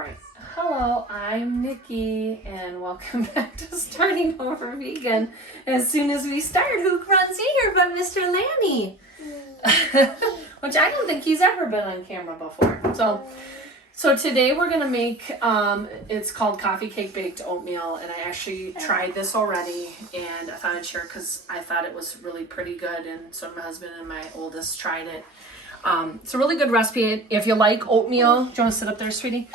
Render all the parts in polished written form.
right. Hello, I'm Nikki, and welcome back to Starting Over Vegan. As soon as we start, who runs here but Mr. Lanny? Which I don't think he's ever been on camera before. So today we're going to make, it's called Coffee Cake Baked Oatmeal, and I actually tried this already, and I thought I'd share because I thought it was really pretty good, and so my husband and my oldest tried it. It's a really good recipe. If you like oatmeal, do you want to sit up there, sweetie?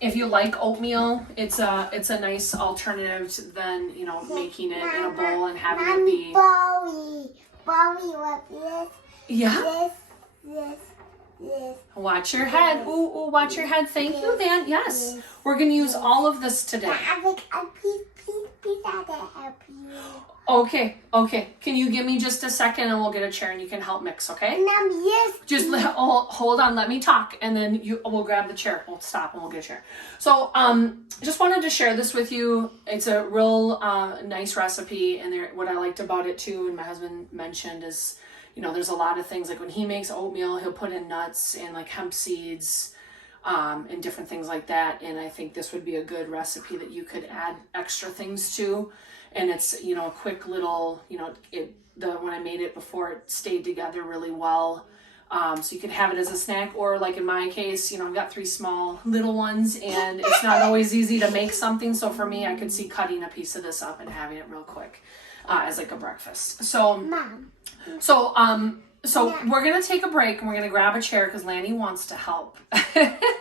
If you like oatmeal, it's a nice alternative than, you know, making it in a bowl and having it be. Mommy, what this? Yeah. This. Watch your head. Ooh, watch your head. Thank you, Van. Yes. We're going to use all of this today. Please, I can help you. Okay. Can you give me just a second and we'll get a chair and you can help mix, okay? Yes. Just hold on, let me talk, and then we'll grab the chair. We'll stop and we'll get a chair. So, just wanted to share this with you. It's a real nice recipe, and what I liked about it too, and my husband mentioned is, you know, there's a lot of things, like when he makes oatmeal, he'll put in nuts and like hemp seeds, and different things like that. And I think this would be a good recipe that you could add extra things to. And it's, you know, a quick little, you know, when I made it before, it stayed together really well. So you could have it as a snack, or like in my case, you know, I've got 3 small little ones and it's not always easy to make something. So for me, I could see cutting a piece of this up and having it real quick, as like a breakfast. So we're going to take a break and we're going to grab a chair because Lanny wants to help.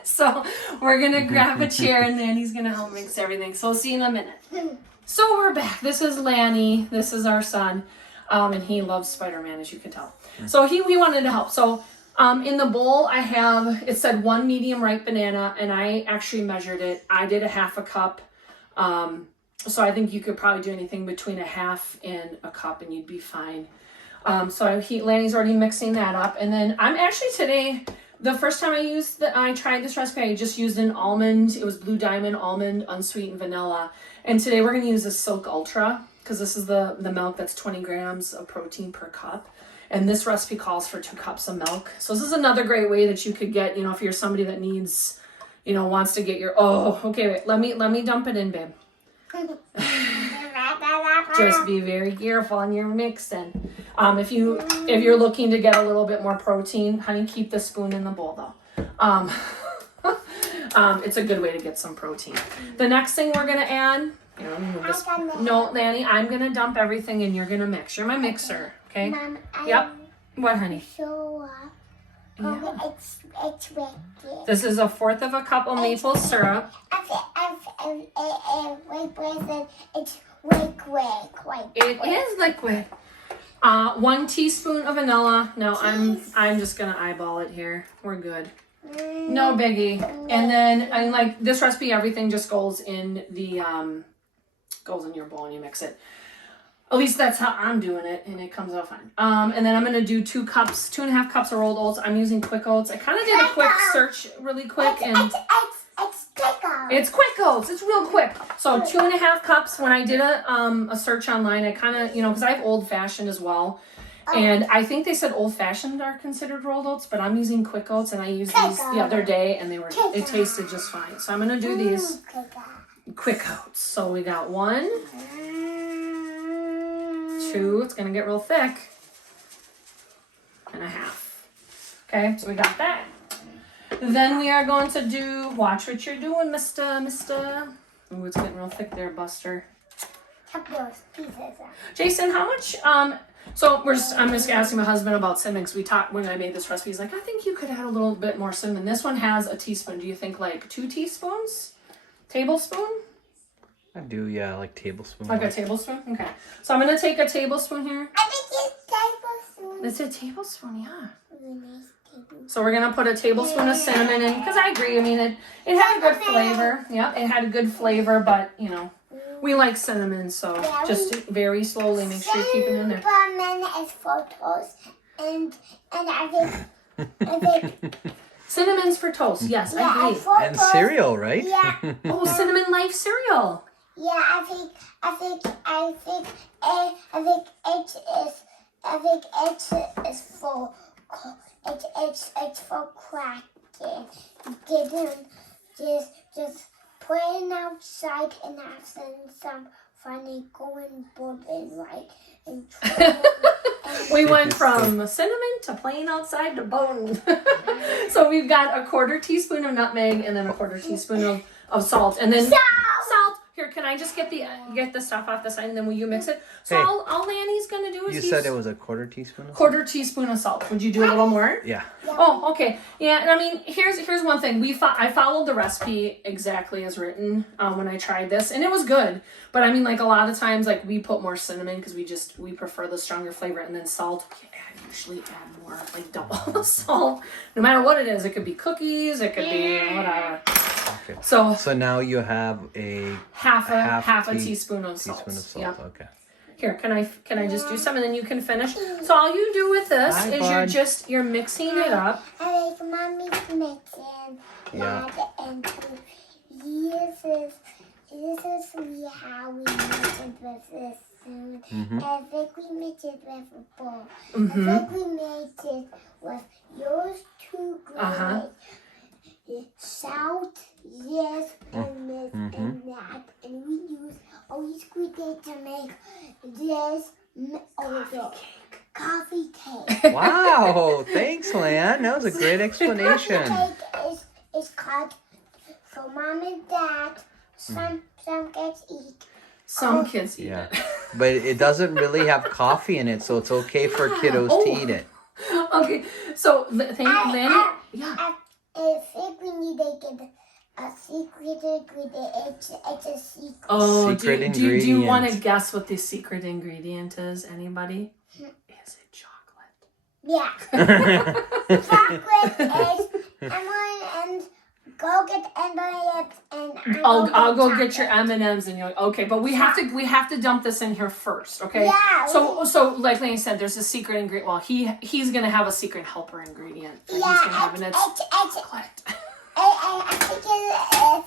So we're going to grab a chair and Lanny's going to help mix everything. So we'll see you in a minute. So we're back. This is Lanny. This is our son. And he loves Spider-Man, as you can tell. So we wanted to help. So in the bowl I have, it said 1 medium ripe banana, and I actually measured it. I did a 1/2 cup. So I think you could probably do anything between a 1/2 and a cup and you'd be fine. So Lanny's already mixing that up. And then I'm actually today, the first time I tried this recipe, I just used an almond. It was Blue Diamond almond, unsweetened vanilla. And today we're going to use a Silk Ultra because this is the milk that's 20 grams of protein per cup. And this recipe calls for 2 cups of milk. So this is another great way that you could get, you know, if you're somebody that needs, you know, wants to get your, okay, wait, let me dump it in, babe. Just be very careful on your mixing. If you're looking to get a little bit more protein, honey, keep the spoon in the bowl though. It's a good way to get some protein. The next thing we're gonna add, no, Lanny, I'm gonna dump everything and you're gonna mix. You're my mixer, okay? Mom, Yep. What, honey? Yeah. It's wicked. This is 1/4 cup of maple syrup. It's liquid. It is liquid. 1 teaspoon of vanilla. No, I'm just gonna eyeball it here. We're good. No biggie. And then I like this recipe, everything just goes in your bowl and you mix it. At least that's how I'm doing it, and it comes out fine. And then I'm gonna do 2.5 cups of rolled oats. I'm using quick oats. I kind of did a quick search really quick, and it's quick oats. It's quick oats. It's real quick. So 2.5 cups. When I did a search online, I kind of, you know, because I have old fashioned as well. And I think they said old fashioned are considered rolled oats, but I'm using quick oats, and I used these the other day, and it tasted just fine. So I'm gonna do these quick oats. So we got 1, 2. It's gonna get real thick, and a 1/2. Okay, so we got that. Then we are going to do. Watch what you're doing, Mister. Oh, it's getting real thick there, Buster. Jason, how much? I'm just asking my husband about cinnamon because we talked when I made this recipe. He's like, I think you could add a little bit more cinnamon. This one has a teaspoon. Do you think like 2 teaspoons? Tablespoon? I do, yeah, like tablespoon. Like a tablespoon? Okay. So I'm gonna take a tablespoon here. I think it's tablespoon. It's a tablespoon, yeah. So we're gonna put a tablespoon of cinnamon in because I agree. I mean, it had a good flavor. Yeah, it had a good flavor, but you know, we like cinnamon, so just very slowly make sure you keep it in there. Cinnamon is for toast, and I think Cinnamon's for toast. Yes, I agree. And cereal, right? Yeah. Oh, Cinnamon Life cereal. Yeah, I think it is for it's for cracking. Getting just playing outside and having some fun and going boating, right? And We went from cinnamon to playing outside to boating. So we've got a 1/4 teaspoon of nutmeg and then a 1/4 teaspoon of salt. And then salt. Here, can I just get the stuff off the side and then will you mix it? So Hey, all Lanny's gonna do is You said it was a 1/4 teaspoon? 1/4 teaspoon of salt. Would you do a little more? Yeah. Oh, okay. Yeah, and I mean, here's one thing. I followed the recipe exactly as written when I tried this, and it was good. But I mean, like a lot of times, like we put more cinnamon because we prefer the stronger flavor, and then salt. I usually add more, like double the salt. No matter what it is, it could be cookies, it could be whatever. Okay. So now you have a half a teaspoon of salt. Yep. Okay. Here, can I just do some and then you can finish? So all you do with this Hi, is bud. you're mixing it up. I like mommy's mixing. Yeah. And this is how we mix it with this food. I think we mix it with a bowl. I think we mix it with those two grades. Salt, yes, and this and that. And we use all these ingredients to make this coffee cake. Wow. Thanks, Lan. That was a great explanation. Coffee cake is called for mom and dad. Some kids eat. Some kids eat Yeah. it. But it doesn't really have coffee in it, so it's okay for kiddos to eat it. Okay, so thank you, Lanny. Yeah. I think we need to get a secret ingredient. It's a secret. Oh, Secret do you want to ingredient. guess what the secret ingredient is? Anybody? Is it chocolate? Yeah. Chocolate is and go get M&Ms and I'll go get your M&Ms and you're okay, but we have to dump this in here first, okay? Yeah. So like Lanny said, there's a secret ingredient. Well, he's gonna have a secret helper ingredient that he's gonna have, and it's chocolate. I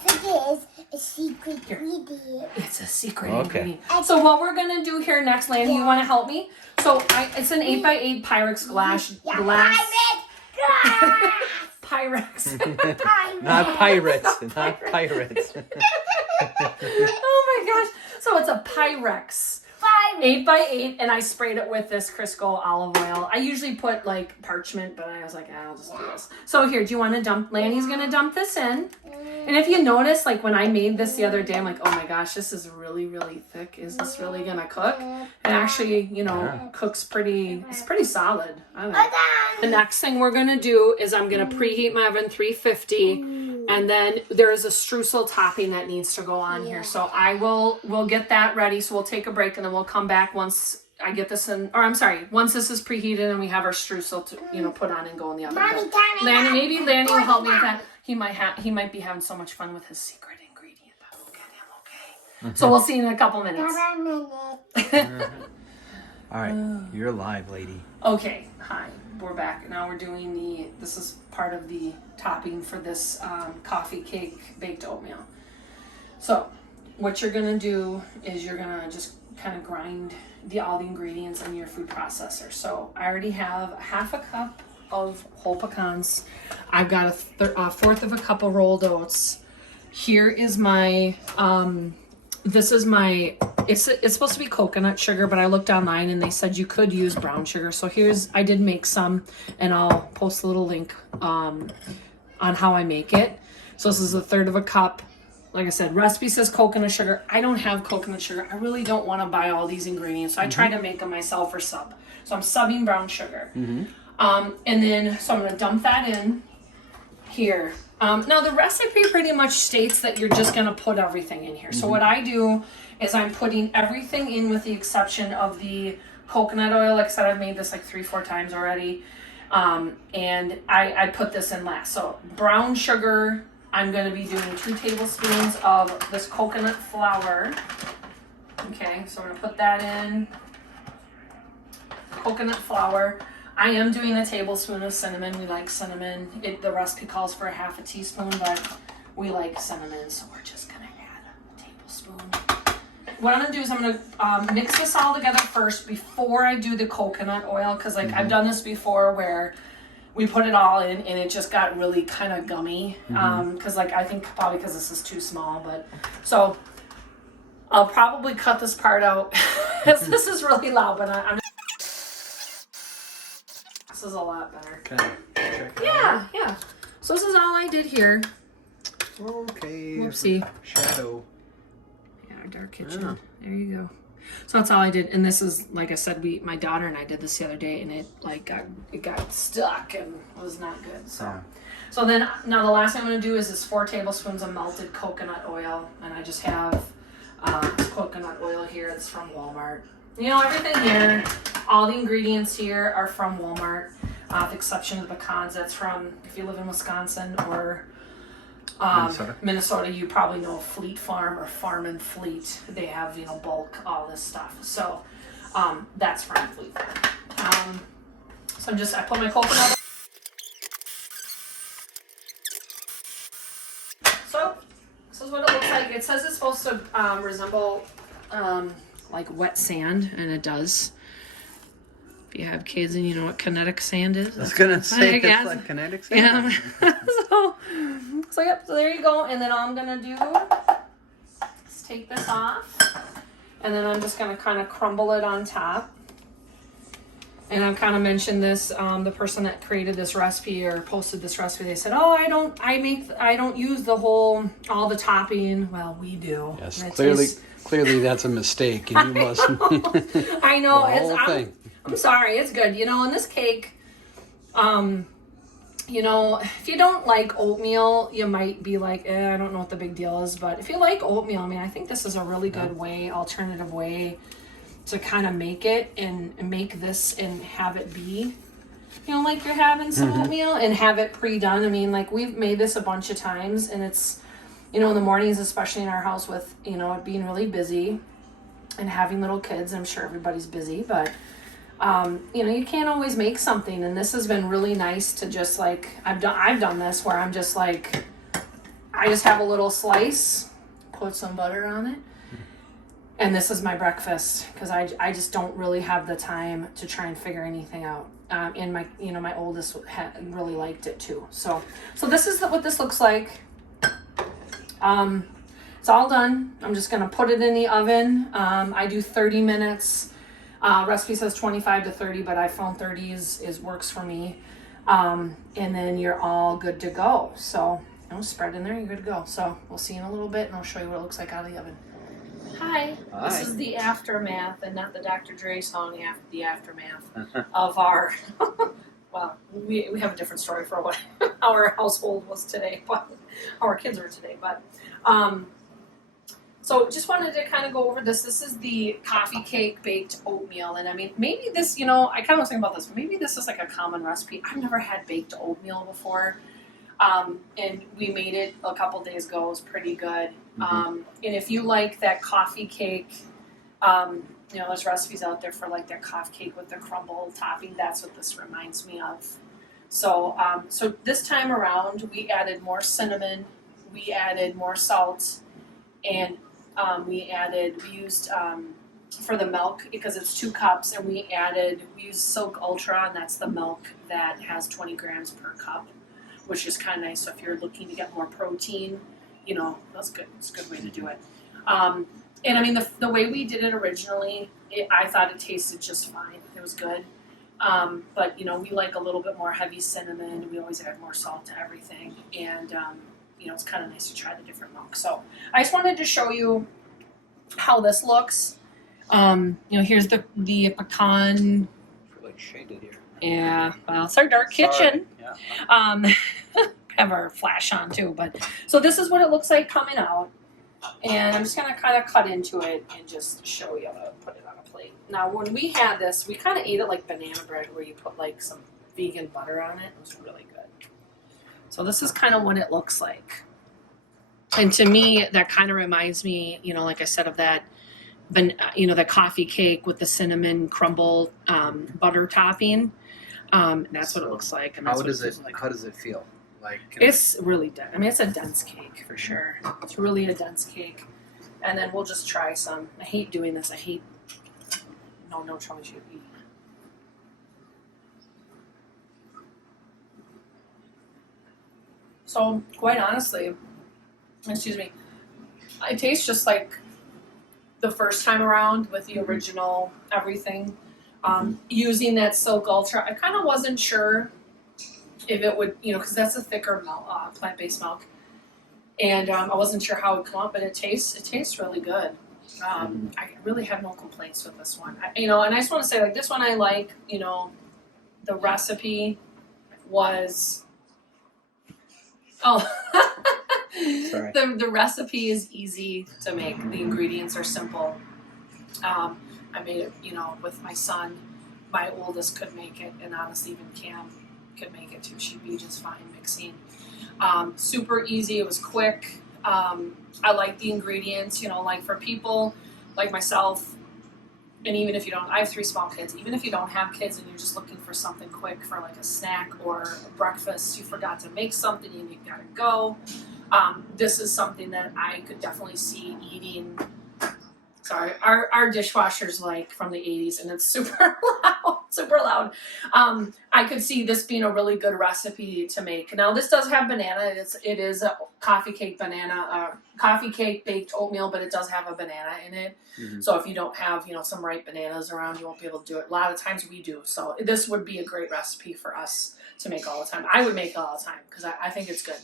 think it is a secret ingredient. It's a secret Okay. ingredient. So what we're gonna do here next, Lanny, you want to help me? So it's an 8x8 Pyrex glass. Pyrex. Not pirates. Not pirates. Oh my gosh. So it's a Pyrex. 8x8, and I sprayed it with this Crisco olive oil. I usually put like parchment, but I was like, I'll just do this. So here, do you want to dump? Lanny's gonna dump this in. And if you notice, like when I made this the other day, I'm like, oh my gosh, this is really, really thick. Is this really gonna cook? It actually, cooks pretty. It's pretty solid. I like it. The next thing we're gonna do is I'm gonna preheat my oven 350. And then there is a streusel topping that needs to go on here. So we'll get that ready. So we'll take a break and then we'll come back once I get this in, or I'm sorry, once this is preheated and we have our streusel to, put on and go in the oven. Lanny will help me with that. He might be having so much fun with his secret ingredient, but we'll get him, okay? So we'll see you in a couple minutes. All right. You're live, lady. Okay, hi, we're back. Now we're doing this is part of the topping for this coffee cake baked oatmeal. So what you're gonna do is you're gonna just kind of grind all the ingredients in your food processor. So I already have 1/2 cup of whole pecans. I've got a 1/4 of a cup of rolled oats. Here is my, this is my, it's supposed to be coconut sugar, but I looked online and they said you could use brown sugar. So I did make some, and I'll post a little link on how I make it. So this is 1/3 of a cup. Like I said, recipe says coconut sugar. I don't have coconut sugar. I really don't want to buy all these ingredients. So I try to make them myself or sub. So I'm subbing brown sugar. And then, so I'm going to dump that in here. Now the recipe pretty much states that you're just going to put everything in here. So what I do is I'm putting everything in with the exception of the coconut oil. Like I said, I've made this like 3-4 times already. And I put this in last. So brown sugar, I'm going to be doing 2 tablespoons of this coconut flour. Okay, so I'm going to put that in. Coconut flour. I am doing a tablespoon of cinnamon. We like cinnamon. The recipe calls for 1/2 teaspoon, but we like cinnamon, so we're just going to add a tablespoon. What I'm going to do is I'm going to mix this all together first before I do the coconut oil, because I've done this before where we put it all in, and it just got really kind of gummy. Because like I think probably because this is too small, but so I'll probably cut this part out because this is really loud. But I'm this is a lot better. Can I check it Yeah, yeah. So this is all I did here. Okay. Whoopsie. Shadow. Yeah, our dark kitchen. Yeah. There you go. So that's all I did, and this is like I said, my daughter and I did this the other day, and it got stuck and was not good. So, Yeah. so then now the last thing I'm gonna do is 4 tablespoons of melted coconut oil, and I just have coconut oil here. It's from Walmart. You know, everything here, all the ingredients here are from Walmart, with the exception of the pecans. That's from, if you live in Wisconsin or Minnesota, you probably know Fleet Farm or Farm and Fleet. They have, you know, bulk, all this stuff. So that's from Fleet Farm. So I put my coconut. So this is what it looks like. It says it's supposed to resemble like wet sand, and it does. If you have kids and you know what kinetic sand is. I was gonna say it's like kinetic sand. Yeah. So yep, so there you go. And then all I'm gonna do is take this off, and then I'm just gonna kind of crumble it on top. And I've kind of mentioned this, the person that created this recipe or posted this recipe, they said, "Oh, I don't use all the topping." Well, we do. Yes, clearly that's a mistake, and you must. I know. The whole thing. I'm sorry. It's good. You know, in this cake, you know, if you don't like oatmeal, you might be like, I don't know what the big deal is. But if you like oatmeal, I mean, I think this is a really good alternative way to kind of make it and make this and have it be, you know, like you're having some oatmeal and have it pre-done. I mean, like we've made this a bunch of times, and it's, you know, in the mornings, especially in our house with, you know, it being really busy and having little kids. I'm sure everybody's busy, but you know, you can't always make something, and this has been really nice to just like, I've done this where I'm just like, I just have a little slice, put some butter on it, and this is my breakfast, because I just don't really have the time to try and figure anything out. And my oldest really liked it too. So this is what this looks like. It's all done. I'm just gonna put it in the oven. I do 30 minutes. Recipe says 25 to 30, but I found 30 works for me. And then you're all good to go. So, you know, spread in there, you're good to go. So we'll see you in a little bit, and I'll show you what it looks like out of the oven. Hi. This is the aftermath, and not the Dr. Dre song, the aftermath of our, well, we have a different story for what our household was today, but our kids are today. But, so just wanted to kind of go over this. This is the coffee cake baked oatmeal. And I mean, maybe this, you know, I kind of was thinking about this, but maybe this is like a common recipe. I've never had baked oatmeal before. And we made it a couple days ago. It was pretty good. And if you like that coffee cake, you know, there's recipes out there for like their coffee cake with the crumble topping. That's what this reminds me of. So, so this time around, we added more cinnamon, we added more salt, and we used for the milk, because it's 2 cups, and we used Silk Ultra, and that's the milk that has 20 grams per cup, which is kind of nice. So if you're looking to get more protein, you know, that's good. It's a good way to do it. And I mean, the way we did it originally, I thought it tasted just fine. It was good. But you know, we like a little bit more heavy cinnamon. We always add more salt to everything, and you know, it's kind of nice to try the different milk. So I just wanted to show you how this looks. You know, here's the pecan. Really shaded here. Yeah, well, it's our dark kitchen. Yeah. Have our flash on too, but so this is what it looks like coming out, and I'm just gonna kind of cut into it and just show you how to put it on a plate. Now, when we had this, we kind of ate it like banana bread, where you put like some vegan butter on it. It was really good. So this is kind of what it looks like. And to me, that kind of reminds me, you know, like I said, of that, you know, the coffee cake with the cinnamon crumble butter topping. That's what it looks like. And that's How does it feel? Like, it's really dense. I mean, it's a dense cake for sure. It's really a dense cake. And then we'll just try some. I hate doing this. No troubleshooting. So quite honestly, excuse me, it tastes just like the first time around with the original everything. Using that Silk Ultra, I kind of wasn't sure if it would, because that's a thicker milk, plant-based milk, and I wasn't sure how it would come out, but it tastes really good. I really have no complaints with this one. And I just want to say, like, this one I like. The recipe was Sorry. the recipe is easy to make. The ingredients are simple. I made it, with my son. My oldest could make it, and honestly, even Cam could make it too. She'd be just fine mixing. Super easy. It was quick. I like the ingredients. Like for people like myself, and even if you don't, I have 3 small kids. Even if you don't have kids and you're just looking for something quick for like a snack or a breakfast, you forgot to make something and you gotta go. This is something that I could definitely see eating. Sorry, our dishwasher's like from the 80s and it's super loud. I could see this being a really good recipe to make. Now this does have banana. It is a coffee cake baked oatmeal, but it does have a banana in it. So if you don't have, some ripe bananas around, you won't be able to do it. A lot of times we do. So this would be a great recipe for us to make all the time. I would make it all the time because I think it's good.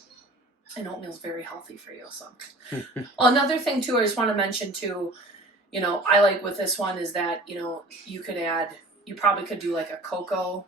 And oatmeal's very healthy for you. So another thing too, I just want to mention too, I like with this one is that, you probably could do like a cocoa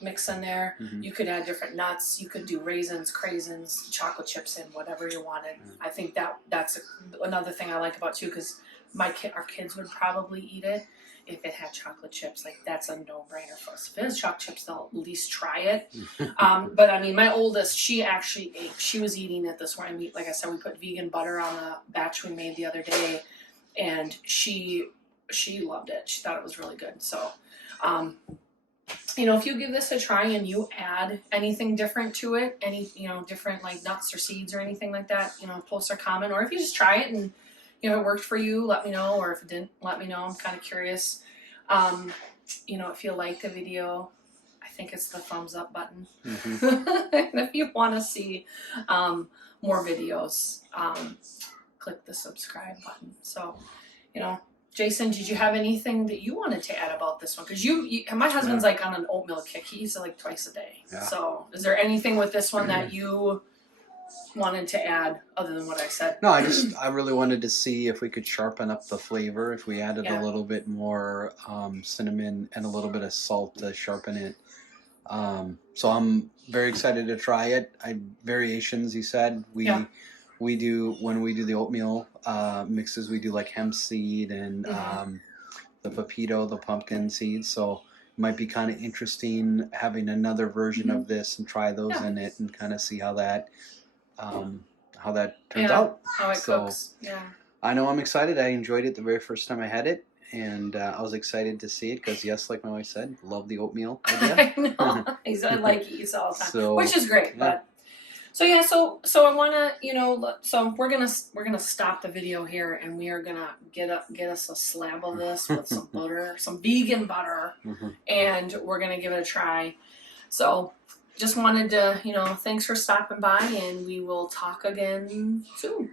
mix in there. You could add different nuts. You could do raisins, craisins, chocolate chips in, whatever you wanted. I think that's another thing I like about too, because our kids would probably eat it if it had chocolate chips. Like that's a no-brainer for us. If it has chocolate chips, they'll at least try it. But I mean, my oldest, she actually ate. She was eating it this morning. Like I said, we put vegan butter on the batch we made the other day. And she loved it. She thought it was really good. So, if you give this a try and you add anything different to it, any, different like nuts or seeds or anything like that, post or comment, or if you just try it and, it worked for you, let me know, or if it didn't, let me know. I'm kind of curious. If you like the video, I think it's the thumbs up button. And if you want to see more videos, click the subscribe button. So, Jason, did you have anything that you wanted to add about this one? Because my husband's like on an oatmeal kick. He eats it like twice a day. Yeah. So, is there anything with this one that you wanted to add other than what I said? No, I really wanted to see if we could sharpen up the flavor. If we added a little bit more cinnamon and a little bit of salt to sharpen it. So I'm very excited to try it. Variations, you said. We do, when we do the oatmeal mixes, we do like hemp seed and the pepito, the pumpkin seeds. So it might be kind of interesting having another version of this and try those in it and kind of see how that turns out. How it cooks. Yeah. I know I'm excited. I enjoyed it the very first time I had it. And I was excited to see it because, yes, like my wife said, love the oatmeal idea. I know. I like he eats all the time, which is great. Yeah. But so I want to, so we're gonna stop the video here, and we are gonna get us a slab of this with some butter, some vegan butter, and we're gonna give it a try. So just wanted to, thanks for stopping by, and we will talk again soon.